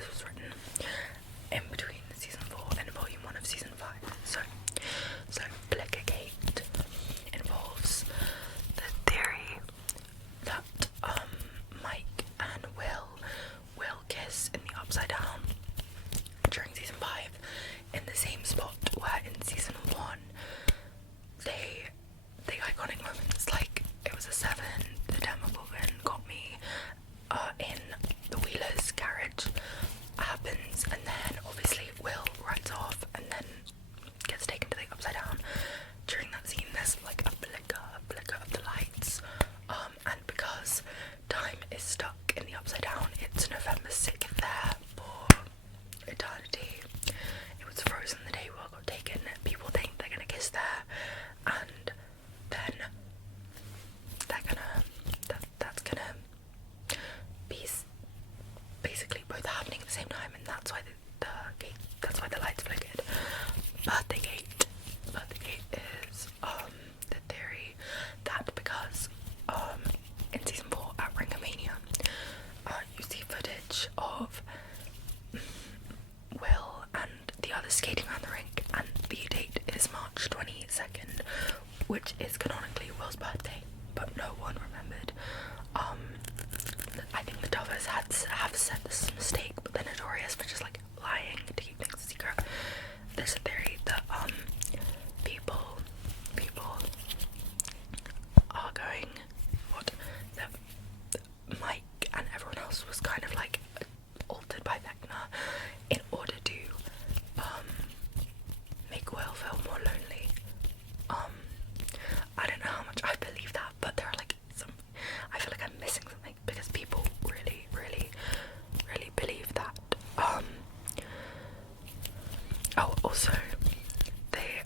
this was written in between season 4 and volume 1 of season 5. So BYLER Gate involves the theory that Mike and will kiss in the upside down during season 5 in the same spot where in season 1 the iconic moments, like it was a 7, the Demogorgon got me in the Wheeler's garage happens, and then obviously Will rides off and then gets taken to the upside down. During that scene there's like a flicker of the lights, and because time is stuck in the upside down, it's November 6th there for eternity. It was frozen the day Will got taken. People think they're gonna kiss there, and then that's gonna be basically both happening at the same time, and that's why that's why the lights flickered. Birthday Gate is the theory that because in season 4 at Ringamania you see footage of Will and the others skating around the rink, and the date is March 22nd, which is canonically Will's birthday, but no one remembered. I think the Duffers have said this is a mistake, but they're notorious for just like lying to keep things a secret. There's a theory that people are going that Mike and everyone else was kind of like altered by Vecna in order to make Will feel more lonely. I don't know how much I believe that, but there are like I feel like I'm missing something because people really believe that. Also they're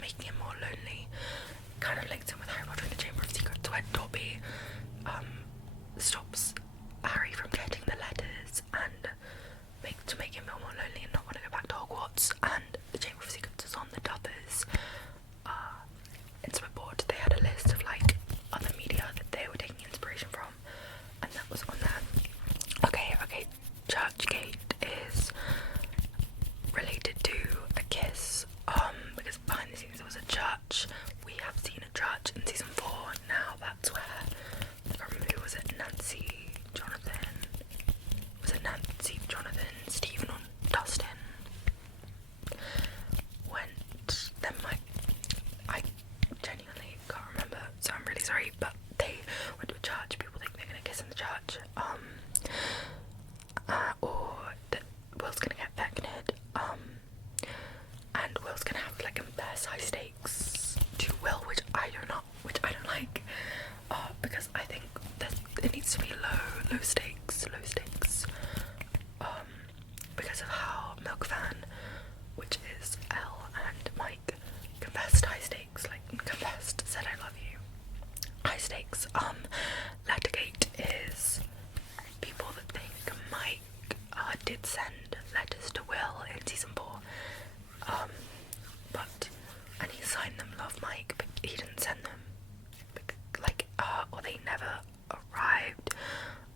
making him more lonely. Kind of links in with Harry Potter and the Chamber of Secrets, where Dobby stops Harry from getting the letters and to make him feel more lonely and not want to go back to Hogwarts. And the Chamber of Secrets is on the Duffers Inspire board. They had a list of like other media that they were taking inspiration from, and that was on there. Okay, Churchgate is related to a kiss, because behind the scenes there was a church. We have seen a church in season 4. Now that's where, I can't remember who was it, Jonathan, Stephen or Dustin went. Then I genuinely can't remember, so I'm really sorry, but they went to a church. People think they're gonna kiss in the church, or that Will's gonna get vecned, and Will's gonna have to like confess high stakes to Will, which I don't like, because I think that it needs to be low stakes, because of how Milkfan, which is Elle and Mike, confessed high stakes, said I love you. High stakes. Lettergate is people that think Mike did send letters to Will in season 4, and he signed them Love Mike, but he didn't send them, or they never arrived,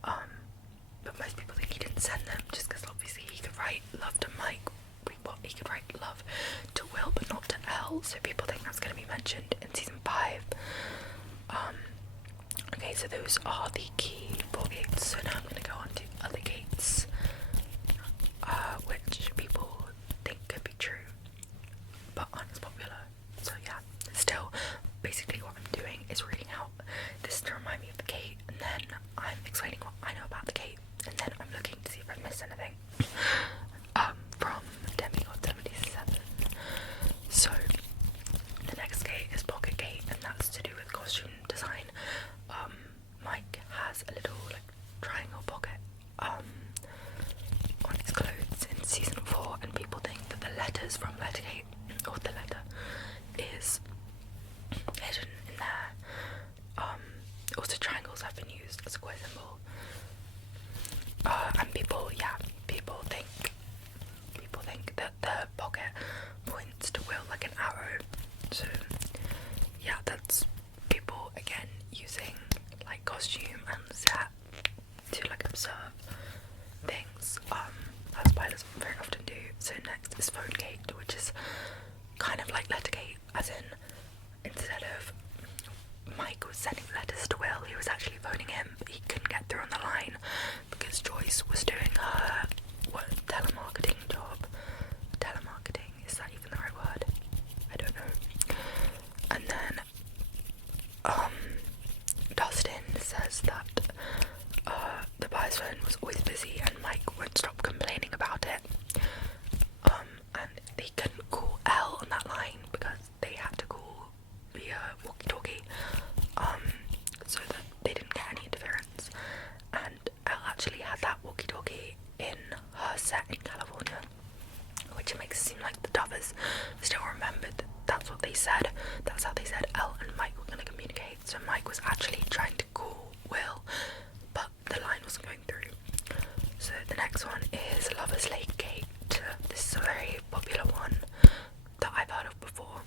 but most people think he didn't send them just because obviously he could write love to Mike, he could write love to Will but not to Elle, so people think that's going to be mentioned in season 5. Okay, so those are the key 4 gates, so now I'm going to go on to other gates, which people think could be true but aren't as popular. So yeah, still, basically what I'm doing is reading out this to remind me of the gate, and then I'm explaining what I know about the gate, and then I'm looking to see if I've missed anything from Demigod 77. So the next gate is Pocket Gate, and that's to do with costume design. Mike has a little like triangle pocket on his clothes in season 4, and people think that the letters from Lettergate, or the letter, is hidden in there. Also triangles have been used as a queer symbol, and people think that the pocket points to Will like an arrow. So yeah, that's people again using like costume and set to like observe things. next is phone gate, which is kind of like letter gate, as in instead of Mike was sending letters to Will, he was actually phoning him, but he couldn't get through on the line because Joyce was doing her telemarketing job. Telemarketing, is that even the right word? I don't know. And then Dustin says that the buyer's phone was always busy and Mike won't stop complaining about it. And they couldn't call Elle on that line because they had to call via walkie-talkie, so that they didn't get any interference. And Elle actually had that walkie-talkie in her set in California, which makes it seem like the Duffers still remembered that that's what they said. That's how they said Elle and Mike were going to communicate. So Mike was actually trying to call Will, but the line wasn't going through. So the next one is Lover's Lake Gate. This is a very popular one that I've heard of before.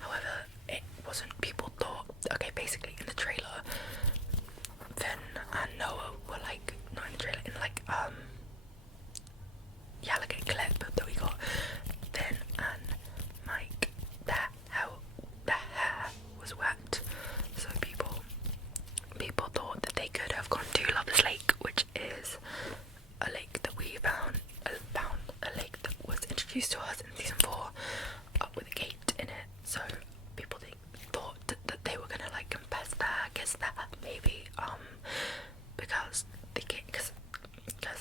However, it wasn't, people thought, okay, basically in the trailer, Finn and Noah were like, not in the trailer, in like, like a clip that we got, Finn and Mike, their hair was wet, so people thought that they could have gone to Lover's Lake, which is a lake that we found a lake that was introduced to us in season 4, with a gate in it. So people thought that they were gonna like confess there, kiss there, maybe, because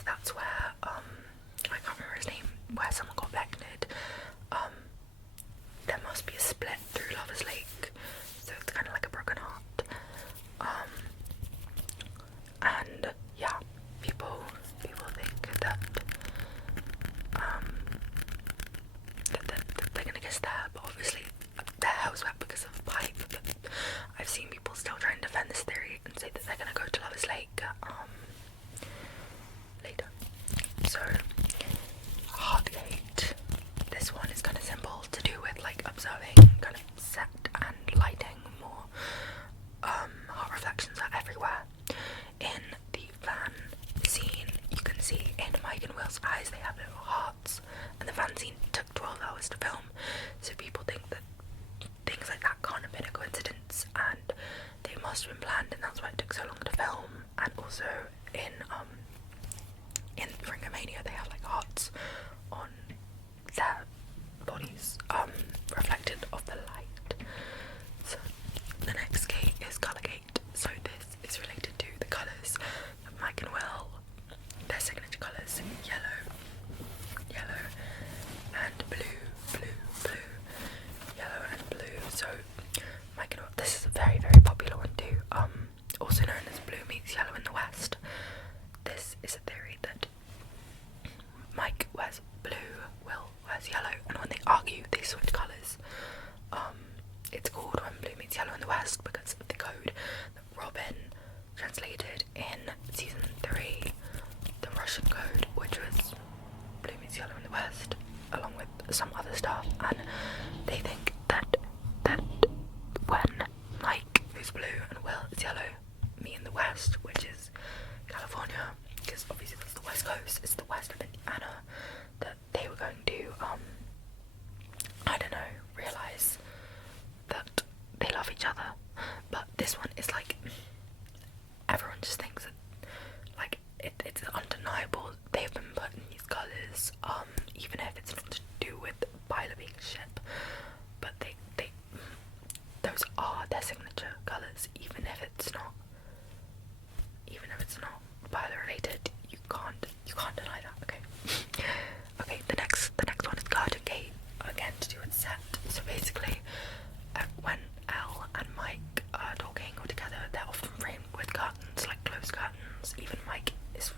that's where I can't remember his name, where someone got pregnant. There must be a split through Lover's Lake, so it's kind of like a broken heart. And yeah, people think that that they're gonna kiss there, but obviously their hair was wet because of a pipe. But I've seen people still try and defend this theory and say that they're gonna go to Lover's Lake later. So Heartgate, this one is kind of simple, to do with like observing kind of set and lighting more. Heart reflections are everywhere. In the van scene, you can see in Mike and Will's eyes they have little hearts, and the van scene took 12 hours to film, so people think that things like that can't have been a coincidence and they must have been planned, and that's why it took so long to film. And also in Ringomania they have like hearts on their bodies, reflected of the light. So the next gate is Colour Gate. So this is related to the colours of Mike and Will, their signature colours, yellow and blue, yellow and blue. So Mike and Will, this is a very, very popular one too, also known as blue meets yellow in the West. This is a theory that Mike wears blue, Will wears yellow, and when they argue they switch colours. It's called When Blue Meets Yellow in the West because of the code that Robin translated in season 3, the Russian code, which was Blue Meets Yellow in the West, along with some other stuff. And they think that when Mike, who's blue, and Will is yellow, meet in the West, which is California, because obviously that's the West Coast, it's the west of Indiana, that they were going to, I don't know, realise that they love each other. But this one is like, everyone just thinks that, like, it's undeniable they've been put in these colours, even if it's not to do with Byler being a ship, but they those are their signature colours, even if it's not Byler related. You can't deny that. Okay, the next one is Garden Gate, again to do with set. So basically, when Elle and Mike are talking or together, they're often framed with curtains, like closed curtains. Even Mike is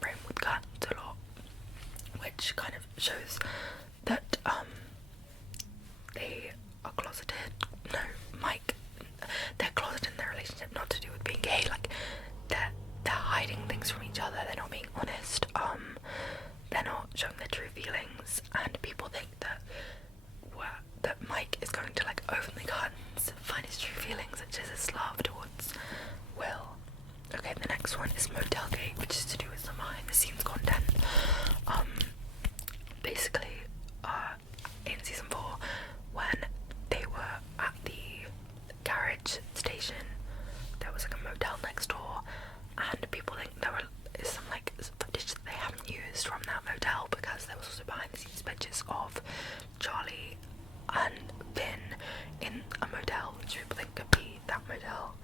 framed with curtains a lot, which kind of shows that they are closeted. No, Mike, they're closeted in their relationship, not to do with being gay. Like they're hiding things from each other. They're not being honest. They're not showing their true feelings, and people think that Mike is going to like open the curtains, find his true feelings, such as his love towards Will. Okay, the next one is Motel Gate, which is to do with some behind the scenes content. Basically, of Charlie and Finn in a motel, which people think could be that motel.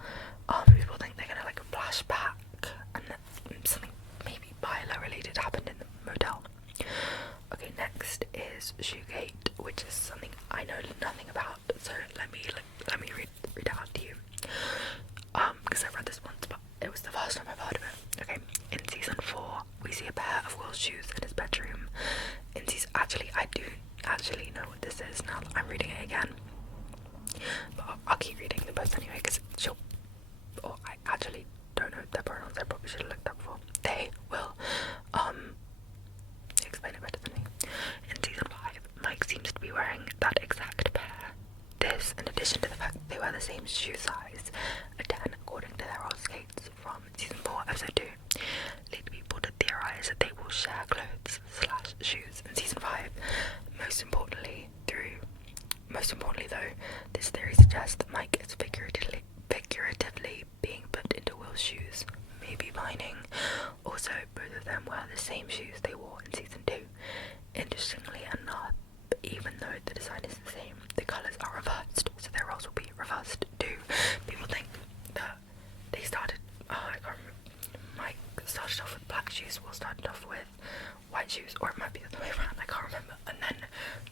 People think they're gonna like flash back and that something maybe BYLER related happened in the motel. Okay, next is Shoegate, which is something I know nothing about, so let me read it out to you. Because I've read this once, but it was the first time I've heard of it. Okay, in season 4, we see a pair of Will's shoes in his bedroom. I do actually know what this is now that I'm reading it again. But I'll keep reading the post anyway, because I actually don't know their pronouns. I probably should have looked up before. They will explain it better than me. In season 5, Mike seems to be wearing that exact pair. This, in addition to the fact that they wear the same shoe size, a 10 according to their roller skates from season 4 episode 2, lead people to theorise that they will share clothes / shoes in season 5. Most importantly though, this theory suggests that Mike is figuratively being put into Will's shoes, maybe mining. Also, both of them wear the same shoes they wore in season 2. Interestingly enough, even though the design is the same, the colours are reversed, so their roles will be reversed too. People think that they started, I can't remember, Mike started off with black shoes, Will started off with white shoes, or it might be the other way around, I can't remember, and then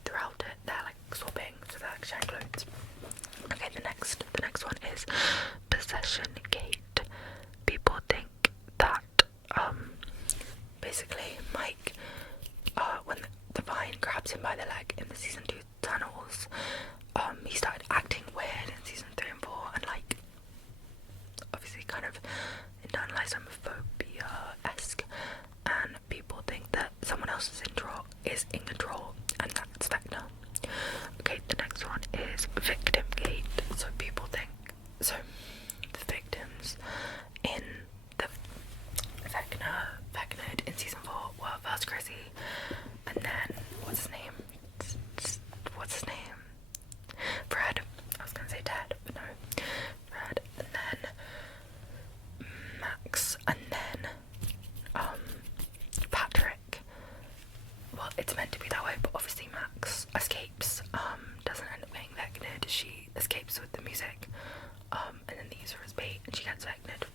throughout it, they're like swapping, so they're like sharing clothes. Okay, the next one is Possession Gate. People think that, basically Mike, when the vine grabs him by the leg in the season 2 tunnels, he started acting weird in season 3 and 4, and like, obviously kind of internalized homophobia-esque, and people think that someone else is in control, and that's Vecna. Okay, the next one is Victim Gate. So people think, so the victims in the Vecna in season 4 were first Chrissy, and then what's his name? Fred. I was gonna say Ted, but no. Fred, and then Max, and then Patrick. Well, it's meant to be that way, but obviously Max escapes, doesn't end up getting vected. She escapes with the music, and then they use her as bait, and she gets vected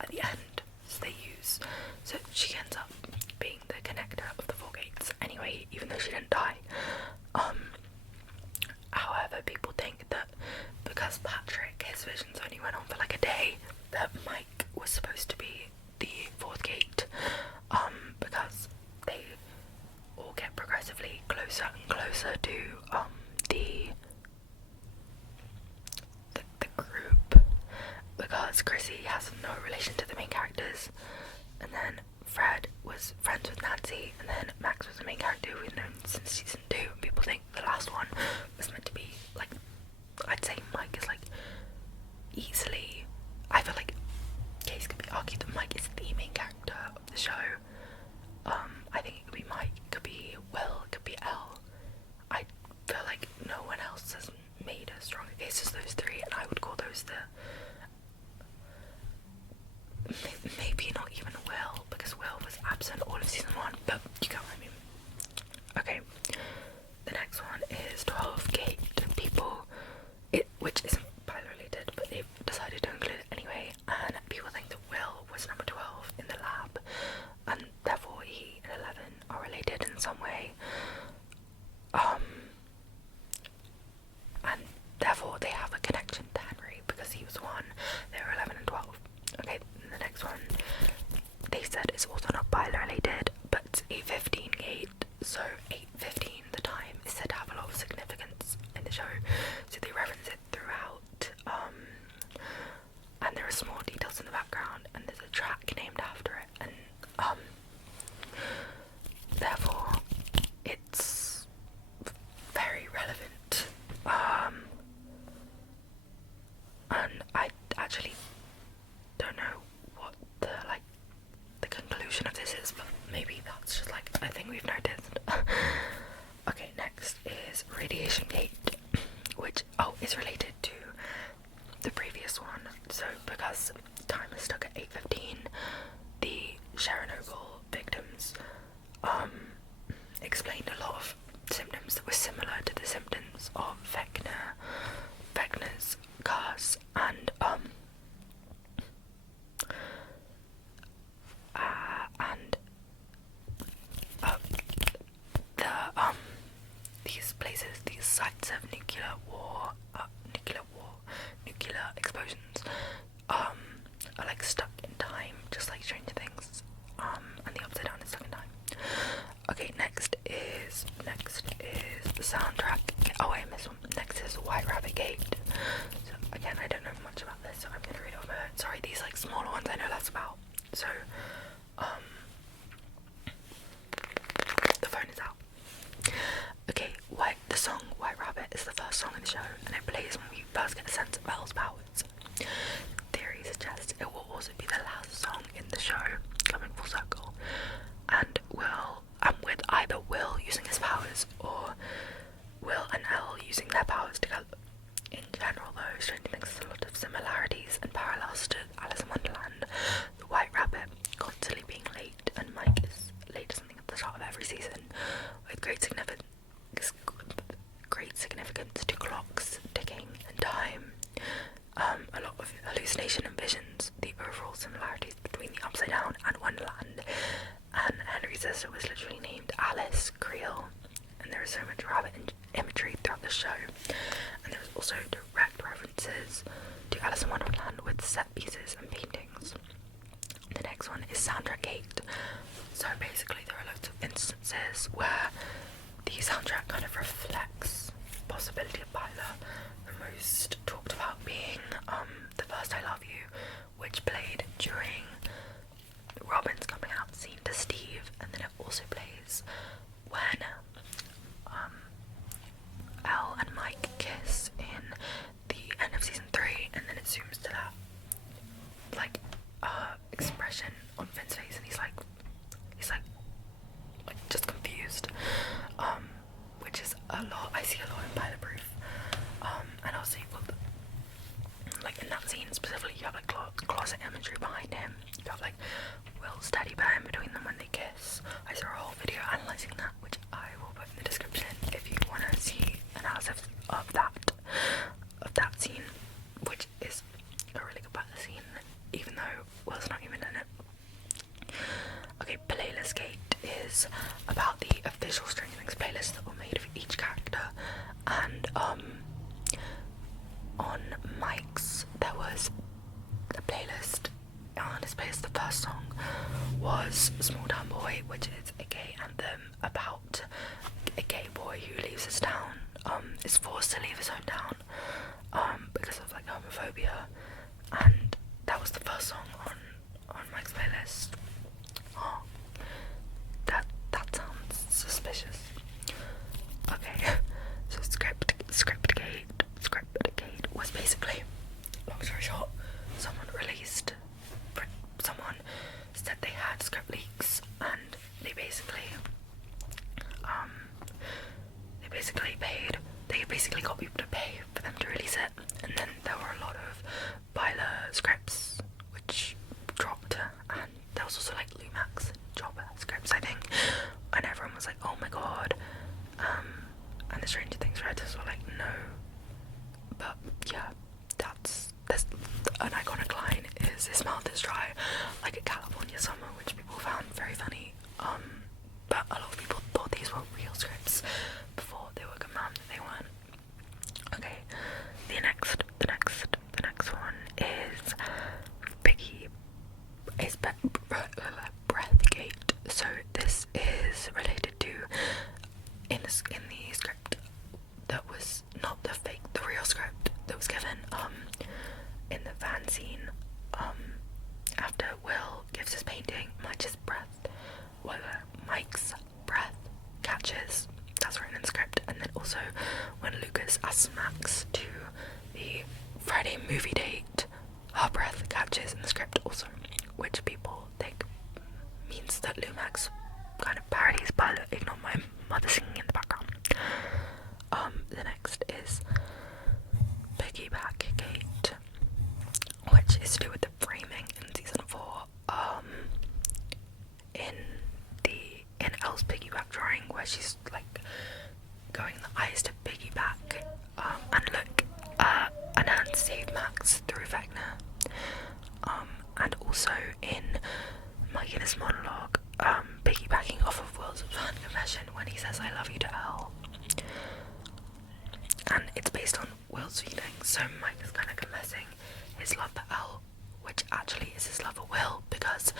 at the end. So she ends up being the connector of the 4 gates anyway, even though she didn't die. However, people think that because Patrick, his visions only went on for like a day, that Mike was supposed to be the 4th gate, because they all get progressively closer and closer to the group, because Chrissy has no relation to the main characters, and then Fred was friends with Nancy, and then Max was the main character we've known since season 2, and people think the last one was meant to be like, I'd say Mike is like easily, I feel like case could be argued that Mike is the main character of the show. I think it could be Mike, it could be Will, it could be Elle. I feel like no one else has made a stronger case as those 3, and I would call those maybe not even Will, because Will was absent all of season 1, but you get what I mean. Okay, the next one is 12 Gate People, which isn't BYLER related, but they've decided to include it anyway, and people think that Will was number 12 in the lab, and therefore he and 11 are related in some way, and therefore they have a connection to Henry, because he was 1, they were 11 and 12. Okay, the next one, they said it's also not BYLER related, but it's 8:15 Gate, so 8:15, the time, is said to have a lot of significance in the show, so they reference it throughout, and there are small details in the background, and there's a track named after it, and therefore nuclear explosions are like stuck in time, just like Stranger Things. And the Upside Down is stuck in time. Okay, next is the soundtrack. Oh wait, I missed one. Next is White Rabbit Gate. So again, I don't know much about this, so I'm gonna read it off my head. Sorry, these like smaller ones I know less about. So the phone is out. Okay, the song White Rabbit is the first song in the show, and it plays when we first get a sense of Elle's powers. Theory suggests it will also be the last song in the show, coming full circle, and with either Will using his powers or Will and Elle using their powers together. In general, though, Stranger Things has a lot of similarities and parallels to Alice in Wonderland. The White Rabbit constantly being late, and Mike is late to something at the start of every season, with great significance to clocks, ticking, and time. A lot of hallucination and visions. The overall similarities between the Upside Down and Wonderland. And Henry's sister was literally named Alice Creel, and there is so much rabbit imagery throughout the show. And there's also direct references to Alice in Wonderland with set pieces and paintings. The next one is Soundtrack Gate. So basically there are loads of instances where the soundtrack kind of reflects the possibility of BYLER. The most talked about being The First I Love You, which played during Robin's coming out scene to Steve, and then it also plays when Elle and Mike kiss in the end of season 3, and then it zooms to that like expression on Finn's face, and he's like just confused, which is a lot. I see a lot in BYLER Proof, and also like in that scene specifically, you have like closet imagery behind him. You have like Will's teddy bear in between them when they kiss. I saw a whole video analysing that, which I will put in the description if you want to see analysis of that scene, which is a really good part of the scene, even though Will's not even in it. Okay, Playlist Gate is about the official Stranger Things playlists that were made of each character, and on Mike's there was a playlist. On his playlist, the first song was Small Town Boy, which is a gay anthem about a gay boy who leaves his town, is forced to leave his hometown because of like homophobia, and that was the first song on Mike's playlist. Oh, that sounds suspicious. Okay, so script gate was basically, long story short, someone said they had script leaks, and they basically got people to pay for them to release it, and then there were a lot of BYLER scripts which dropped, and there was also like Lumax Jobber scripts, I think, and everyone was like, oh my god, and the Stranger Things writers were like, no, but yeah, there's an iconic line is his mouth is dry like a California summer, which people found very funny, but a lot of people thought these were real scripts before they were confirmed that they weren't. Okay, the next one is Breathgate. So this is related to in the script that was not the real script that was given in the van scene, after Will gives his painting, Mike's breath catches. That's written in the script. And then also when Lucas asks Max to the Friday movie date, her breath catches in the script also, which people think means that Lumax kind of parodies BYLER. Ignore my mother singing in the background. The next is Piggyback Gate, which is to do with the framing in season 4. In Elle's piggyback drawing, where she's like going the eyes to piggyback and look and then save Max through Vecna. And also in Mike in his monologue, piggybacking off of Will's fan confession when he says I love you to Elle. And it's So Mike is kind of confessing his love for Elle, which actually is his love for Will, because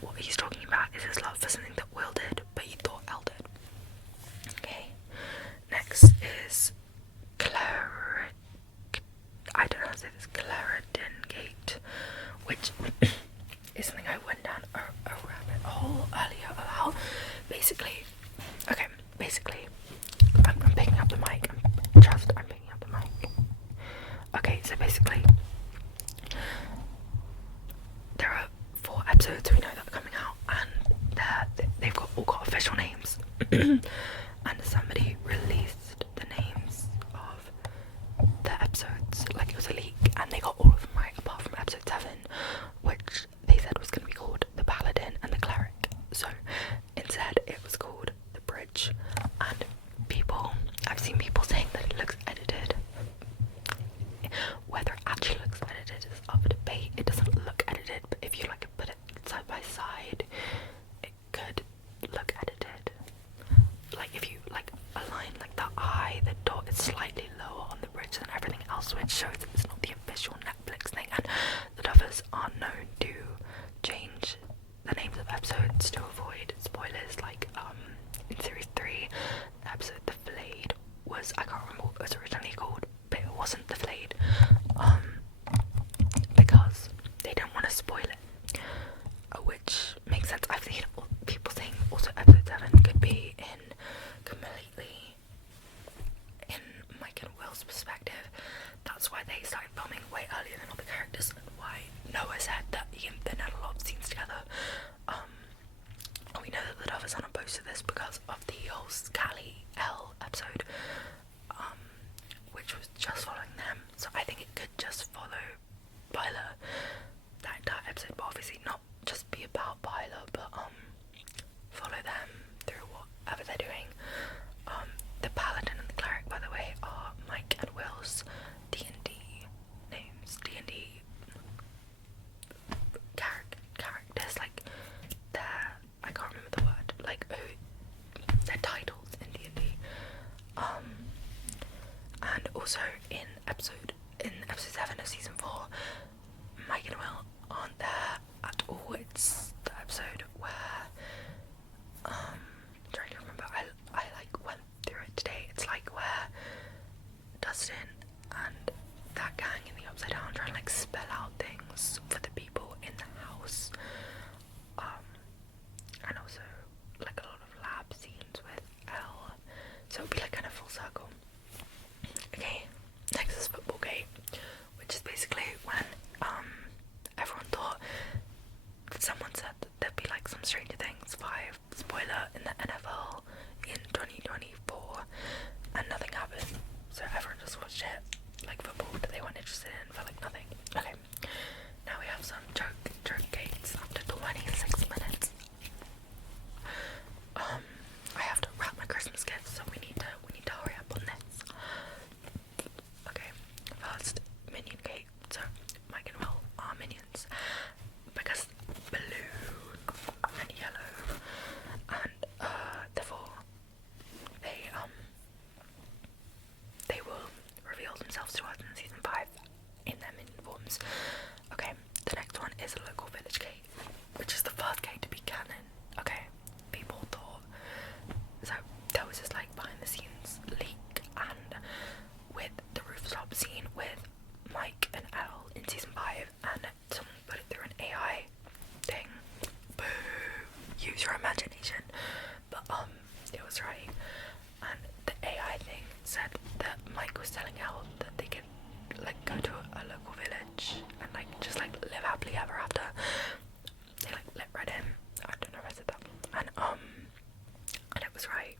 what he's talking about is his love for something that Will did, but he thought Elle did. Okay, next is I don't know how to say this, Clarendon Gate, which is something I went down a rabbit hole earlier about. Basically, I'm picking up the mic. I'm picking up the mic. Okay, so basically, there are 4 episodes we know that are coming out, and they've all got official names. And somebody released the names of the episodes, like it was a leak, and they got all of them right apart from episode 7, which they said was going to be called the Paladin and the Cleric. So instead it was called the Bridge, and I've seen people saying that it looks edited. Whether it actually looks edited is up for debate. It doesn't look edited, but if you like put it side by side, it could look edited. Like if you like align like the eye, the dot is slightly lower on the bridge than everything else, which shows that it's not the official Netflix thing. And the dubbers are known to change the names of episodes to avoid spoilers. Like in series 3, the episode The Flayed was, I can't remember what it was originally called, but it wasn't The Flayed, because they didn't want to spoil it, which makes sense. I've seen people saying also episode 7 could be completely in Mike and Will's perspective. That's why they started filming way earlier than all the characters, and why Noah said that he and Ben had a lot of scenes together. We know that the Dovers aren't opposed to this because of the whole Scally L episode, which was just following them. So I think it could just follow Byler, that entire episode, but obviously not just be about Byler, but follow them through whatever they're doing. The Paladin and the Cleric, by the way, are Mike and Will's D&D names. D&D characters, like I can't remember the word, like their titles in D&D. And also in episode 7 of season 4, Mike and Will aren't there at all. It's the episode where trying to remember, I like went through it today. It's like where Dustin and that gang in the Upside Down trying to like spell out things for the people in the house, and also like a lot of lab scenes with Elle, so it'll be like kind of full circle. Okay, next is Football Gate, which is basically when everyone thought, someone said that there'd be like some Stranger Things 5 spoiler in the NFL in 2024, and nothing happened, so everyone just watched it like football that they weren't interested in for like nothing. Okay, now we have some joke gates after 26 minutes. I have to wrap my Christmas gifts, so we need to hurry up on this. Okay, first Minion Gate. So Mike and Will are minions because blue and yellow, and therefore they will reveal themselves to us in season 5 in their minion forms. Okay, the next one is a local village gate, which is the first gate to be canon. Okay, people thought, so there was this like behind the scenes leak, and with the rooftop scene with Mike and Elle in season 5, and someone put it through an AI thing. Boo! Use your imagination. But it was right, and the AI thing said that Mike was telling Elle that they could like go to a local village and like just like live happily ever after. They like read him. I don't know if I said that. And it was right.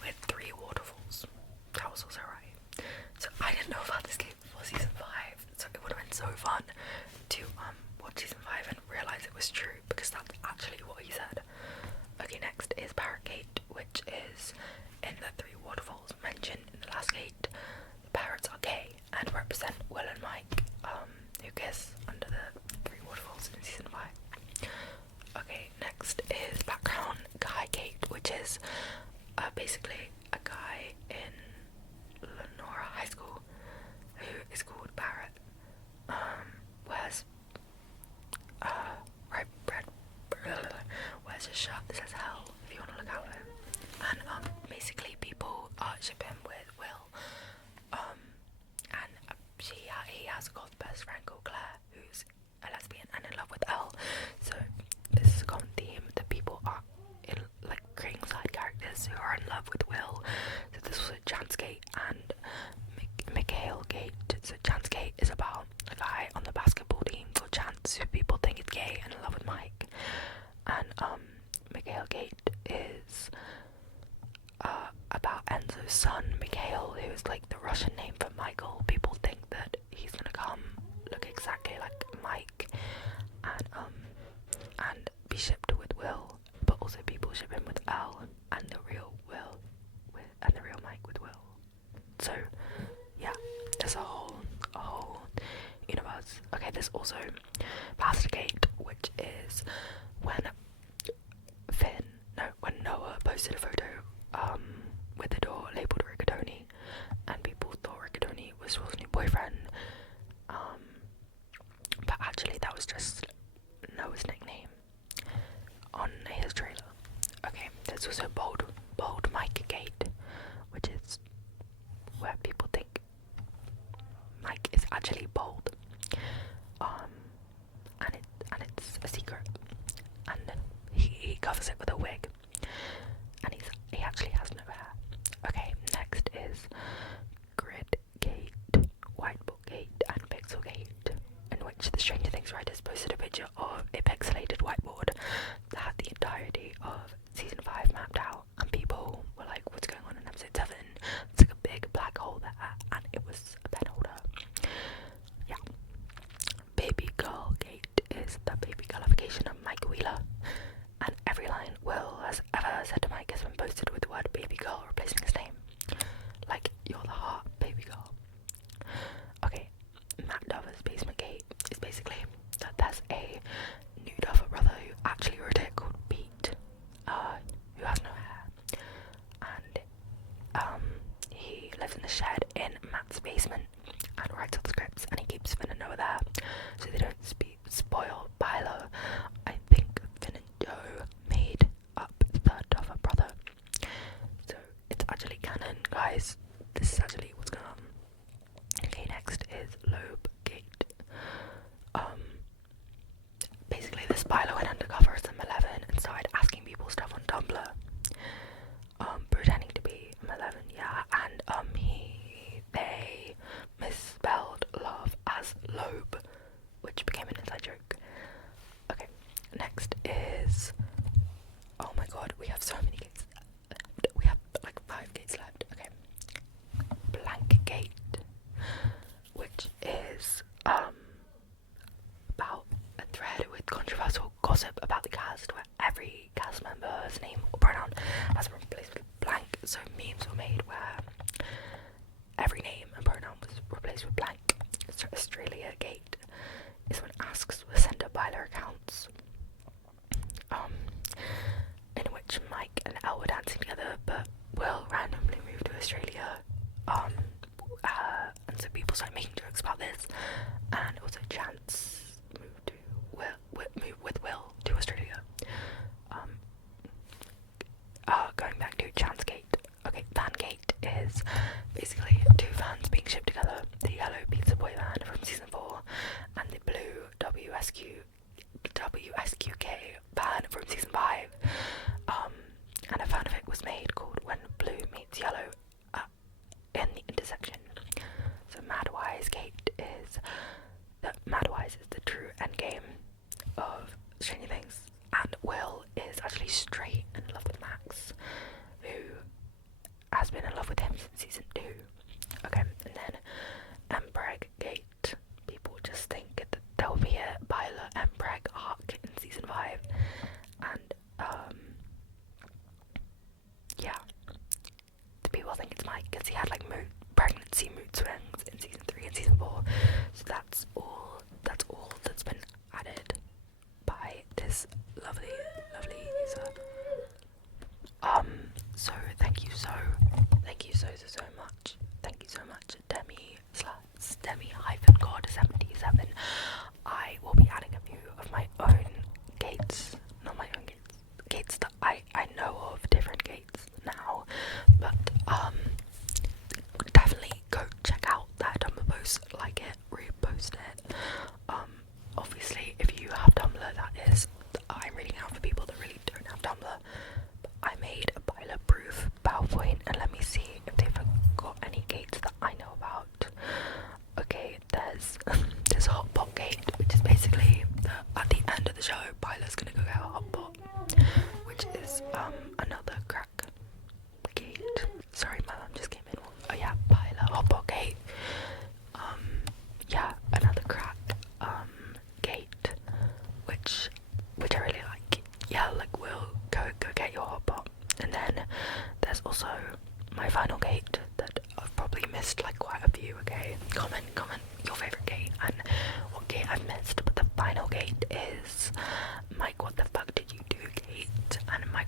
We had 3 waterfalls. That was also right. So I didn't know about this game before season 5. So it would have been so fun to watch season 5 and realise it was true, because that's actually what he said. Okay, next is Parrot Gate, which is in the 3 waterfalls mentioned in the last gate. The parrots are gay and represent Will and Mike, who kiss under the 3 waterfalls in season 5. Okay, next is Background Guy Gate, which is basically a guy in Lenora High School who girls who are in love with Will. So this was a Chance Gate and Mikhail Gate. So Chance Gate is about a guy on the basketball team called Chance who people think is gay and in love with Mike. And Mikhail Gate is about Enzo's son, Mikhail, who is like the Russian name for Michael. People think that he's gonna come look exactly like Mike and be shipped with Will, but also people ship him with Al and the real Will and the real Mike with Will. So yeah, there's a whole universe. Okay, there's also Pastorgate, which is when Noah posted a photo with the door labelled Rigatoni, and people thought Rigatoni was Will's new boyfriend, but actually that was just Noah's nickname on his trailer. Okay, there's also Bold Mike Gate, which is where people think Mike is actually bold, and it's a secret, and he covers it with a wig, and he actually has no hair. Okay, next is Grid Gate, Whiteboard Gate, and Pixel Gate, in which the Stranger Things writers posted a picture of a pixelated whiteboard that had the entirety of season 5 mapped out, and people were like, what's going on in episode 7? It's like a big black hole there, and it was a pen holder. Yeah. Baby Girl Gate is the baby girlification of Mike Wheeler, and every line Will has ever said to Mike has been posted with the word baby girl replacing his name. Like, you're the heart, baby girl. Okay, Matt Dover's Basement Gate is basically that there's a new Dover brother who actually wrote it called Pete, who has no hair, and he lives in a shed in Matt's basement and writes all the scripts, and he keeps Finn and Noah there so they don't spoil Byler. I think Finn and Joe made up the Dover brother, so it's actually canon, guys. This is actually what's going on. Okay, next is Lobe Gate. Basically this Byler went undercover as M11 and started asking people stuff on Tumblr, pretending to be M11, yeah, and they misspelled love as Lobe, which became an inside joke. Okay, next is, oh my god, we have so many gates left. We have like 5 gates left. Okay, Blank Gate, which is about a thread with controversial gossip about the cast where every cast member's name or pronoun has been replaced with blank. So memes were made where every name and pronoun was replaced with blank. So Australia Gate is when asks were sent to Byler accounts, in which Mike and Elle were dancing together, but Will randomly moved to Australia, and so people started making jokes about this, and also Chance moved with Will to Australia. Going back to Chance Gate. Okay, Van Gate is basically 2 vans being shipped together: the yellow pizza boy van from season 4 and the blue WSQK van from season 5. And a fanfic was made called When Blue Meets Yellow in the Intersection. So Madwise Gate is that Madwise is the true endgame of Stranger Things, and Will is actually straight and in love with Max, who has been in love with him since season 2. Okay, and then Empreg Gate. People just think that there will be a Byler Empreg arc in season 5, and yeah, the people think it's Mike because he had like pregnancy mood swings in season 3 and season 4. So that's all that's been added by this lovely user. So thank you so much. Thank you so much, Demi-God77. I will be adding a few of my own gates, not my own gates that I know of, different gates now, but definitely go check out that Tumblr post, like it, repost it. Obviously if you have Tumblr, that is, I'm reading out for there's also my final gate that I've probably missed like quite a few. Okay, comment your favourite gate and what gate I've missed. But the final gate is Mike, what the fuck did you do gate, and my